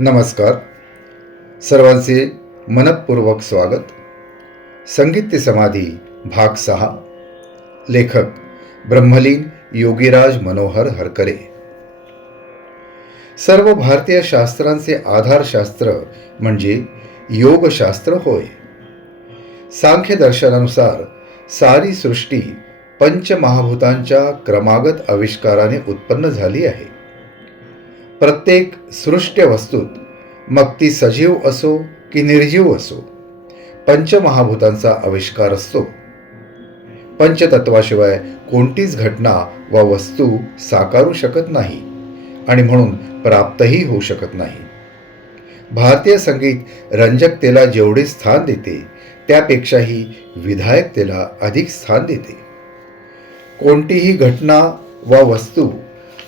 नमस्कार. सर्वांचे मनपूर्वक स्वागत. संगीत ते समाधी भाग 6. लेखक ब्रह्मलीन योगीराज मनोहर हरकरे. सर्व भारतीय शास्त्रांचे आधारशास्त्र म्हणजे योगशास्त्र होय. सांख्य दर्शनानुसार सारी सृष्टी पंचमहाभूतांच्या क्रमागत आविष्काराने उत्पन्न झाली आहे. प्रत्येक सृष्ट वस्तूत, मग ती सजीव असो की निर्जीव असो, पंचमहाभूतांचा आविष्कार असतो. पंचतत्वाशिवाय कोणतीच घटना वा वस्तू साकारू शकत नाही आणि म्हणून प्राप्तही होऊ शकत नाही. भारतीय संगीत रंजकतेला जेवढे स्थान देते त्यापेक्षाही विधायकतेला अधिक स्थान देते. कोणतीही घटना वा वस्तू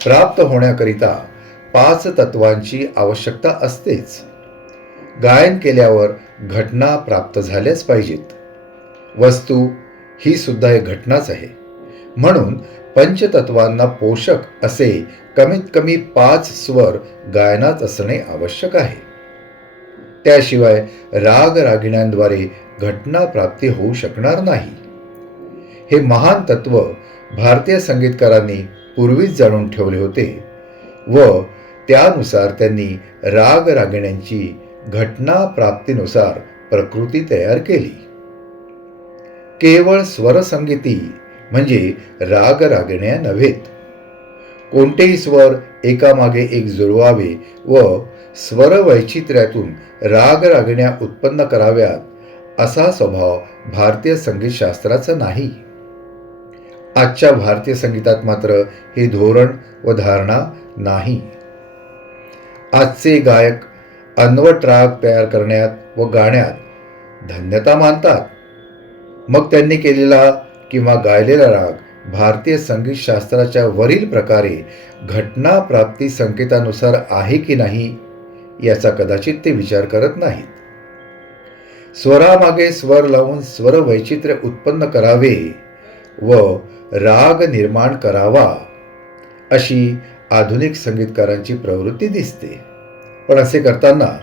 प्राप्त होण्याकरिता 5 तत्वांची आवश्यकता असतेच. गायन केल्यावर घटना प्राप्त झाल्याच पाहिजेत. वस्तू ही सुद्धा एक घटनाच आहे. म्हणून पंचतत्वांना पोषक असे कमीत कमी 5 स्वर गायनात असणे आवश्यक आहे. त्याशिवाय राग रागिण्यांद्वारे घटना प्राप्ती होऊ शकणार नाही. हे महान तत्व भारतीय संगीतकारांनी पूर्वीच जाणून ठेवले होते व त्यानुसार त्यांनी राग रागिण्यांची घटना प्राप्तीनुसार प्रकृती तयार केली. केवळ स्वरसंगीती म्हणजे राग रागिण्या नव्हेत. कोणतेही स्वर एकामागे एक जुळवावे व स्वर वैचित्र्यातून राग रागिण्या उत्पन्न कराव्यात असा स्वभाव भारतीय संगीतशास्त्राचा नाही. आजच्या भारतीय संगीतात मात्र हे धोरण व धारणा नाही. आजचे गायक अनवट राग तयार करण्यात व गाण्यात धन्यता मानतात. मग त्यांनी केलेला किंवा गायलेला राग भारतीय संगीतशास्त्राच्या वरील प्रकारे घटना प्राप्ती संकेतानुसार आहे की नाही याचा कदाचित ते विचार करत नाहीत. स्वरामागे स्वर लावून स्वर वैचित्र्य उत्पन्न करावे व राग निर्माण करावा अशी आधुनिक संगीतकारांची प्रवृत्ती दिसते. पण असे करताना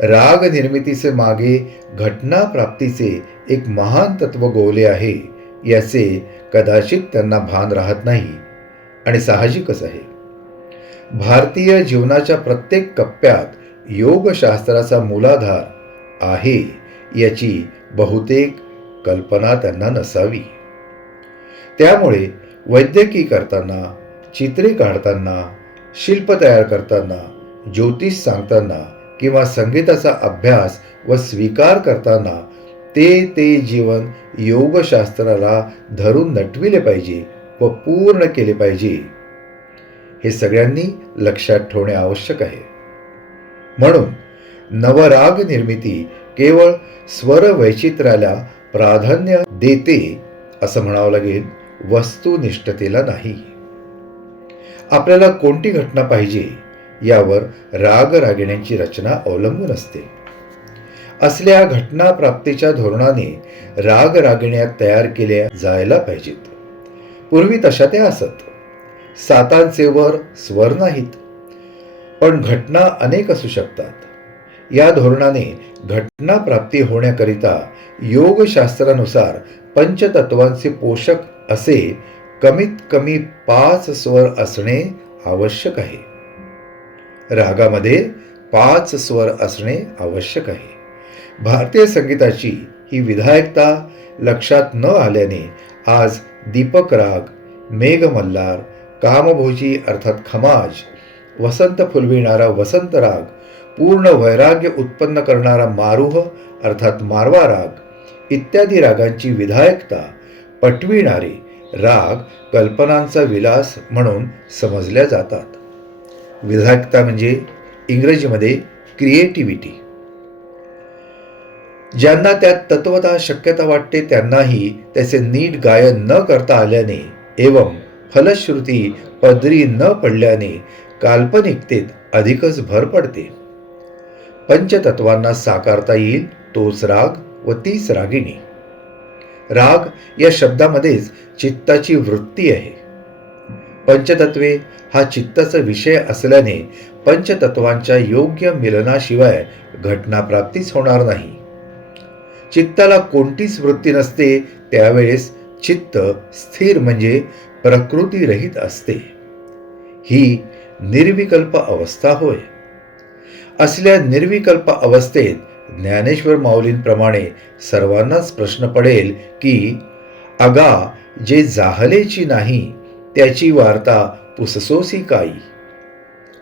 राग निर्मितीचे मागे घटना प्राप्तीचे एक महान तत्व गोवले आहे याचे कदाचित त्यांना भान राहत नाही आणि साहजिकच आहे. भारतीय जीवनाच्या प्रत्येक कप्प्यात योगशास्त्राचा मूलाधार आहे याची बहुतेक कल्पना त्यांना नसावी. त्यामुळे वैद्यकीय करताना, चित्रे काढताना, शिल्प तयार करताना, ज्योतिष सांगताना किंवा संगीताचा अभ्यास व स्वीकार करताना ते जीवन योगशास्त्राला धरून नटविले पाहिजे व पूर्ण केले पाहिजे हे सगळ्यांनी लक्षात ठेवणे आवश्यक आहे. म्हणून नवराग निर्मिती केवळ स्वर वैचित्र्याला प्राधान्य देते असं म्हणावं लागेल, वस्तुनिष्ठतेला नाही. आपल्याला कोणती घटना पाहिजे यावर राग रागिण्यांची रचना अवलंबून असते. असल्या घटना प्राप्तीच्या धोरणाने राग रागिण्या तयार केल्या जायला पाहिजेत. पूर्वी तशा त्या असत. सातांचे वर स्वर नाहीत, पण घटना अनेक असू शकतात. या धोरणाने घटना प्राप्ती होण्याकरिता योगशास्त्रानुसार पंचतत्वांचे पोषक असे कमीत कमी 5 स्वर असणे आवश्यक आहे. रागामध्ये 5 स्वर असणे आवश्यक आहे. भारतीय संगीताची ही विधायकता लक्षात न आल्याने आज दीपक राग, मेघमल्हार, कामभोजी अर्थात खमाज, वसंत फुलविणारा वसंत राग, पूर्ण वैराग्य उत्पन्न करणारा मारुह अर्थात मारवा राग इत्यादी रागांची विधायकता पटविणारे राग कल्पनांचा विलास म्हणून समजल्या जातात. विधायकता म्हणजे इंग्रजीमध्ये क्रिएटिव्हिटी. ज्यांना त्यात तत्वतः शक्यता वाटते त्यांनाही त्याचे नीट गायन न करता आल्याने एवं फलश्रुती पदरी न पडल्याने काल्पनिकतेत अधिकच भर पडते. पंचतत्वांना साकारता येईल तोच राग व तीच रागिणी. राग या शब्दामध्येच चित्ताची वृत्ती आहे. पंचतत्वे हा चित्ताचा विषय असल्याने पंचतत्वांच्या योग्य मिलनाशिवाय घटनाप्राप्तीच होणार नाही. चित्ताला कोणतीच वृत्ती नसते त्यावेळेस चित्त स्थिर म्हणजे प्रकृतीरहित असते. ही निर्विकल्प अवस्था होय. असल्या निर्विकल्प अवस्थेत ज्ञानेश्वर माऊलींप्रमाणे सर्वांनाच प्रश्न पडेल की अगा जे जाहलेची नाही त्याची वार्ता पुससोसी काई.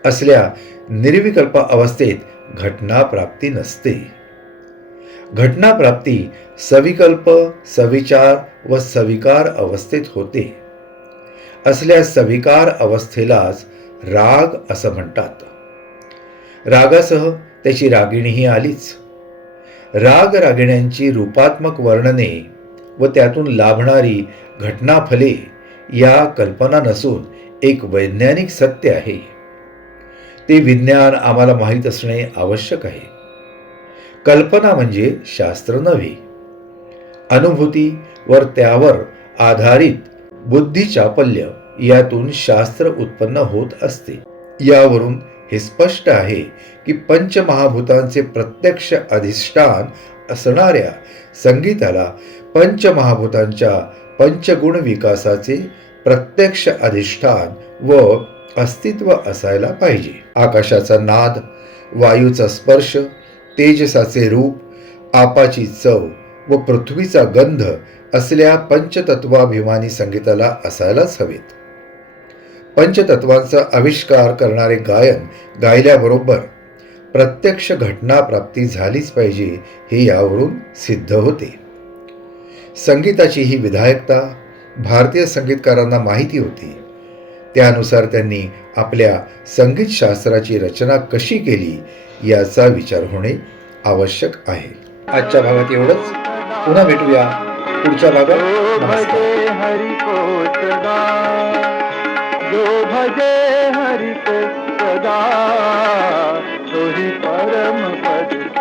असल्या निर्विकल्प अवस्थेत घटनाप्राप्ती नसते. घटनाप्राप्ती सविकल्प, सविचार व सविकार अवस्थेत होते. असल्या सविकार अवस्थेलाच राग असं म्हणतात. रागासह त्याची रागिणीही आलीच. राग रागिण्यांची रूपात्मक वर्णने व त्यातून लाभणारी घटनाफले या कल्पना नसून एक वैज्ञानिक सत्य आहे. ते विज्ञान आम्हाला माहीत असणे आवश्यक आहे. कल्पना म्हणजे शास्त्र नव्हे. अनुभूती वर त्यावर आधारित बुद्धिचापल्य यातून शास्त्र उत्पन्न होत असते. यावरून हे स्पष्ट आहे की पंचमहाभूतांचे प्रत्यक्ष अधिष्ठान असणाऱ्या संगीताला पंचमहाभूतांच्या पंचगुण विकासाचे प्रत्यक्ष अधिष्ठान व अस्तित्व असायला पाहिजे. आकाशाचा नाद, वायूचा स्पर्श, तेजसाचे रूप, आपाची चव व पृथ्वीचा गंध असल्या पंचतत्वाभिमानी संगीताला असायलाच हवेत. पंचतत्वांचा आविष्कार करणारे गायन गायल्याबरोबर प्रत्यक्ष घटनाप्राप्ती झालीच पाहिजे हे यावरून सिद्ध होते. संगीताची ही विधायकता भारतीय संगीतकारांना माहिती होती. त्यानुसार त्यांनी आपल्या संगीतशास्त्राची रचना कशी केली याचा विचार होणे आवश्यक आहे. आजच्या भागात एवढंच. पुन्हा भेटूया पुढच्या भागात. नमस्कार. जो भजे हरि को सदा, तो ही परम पद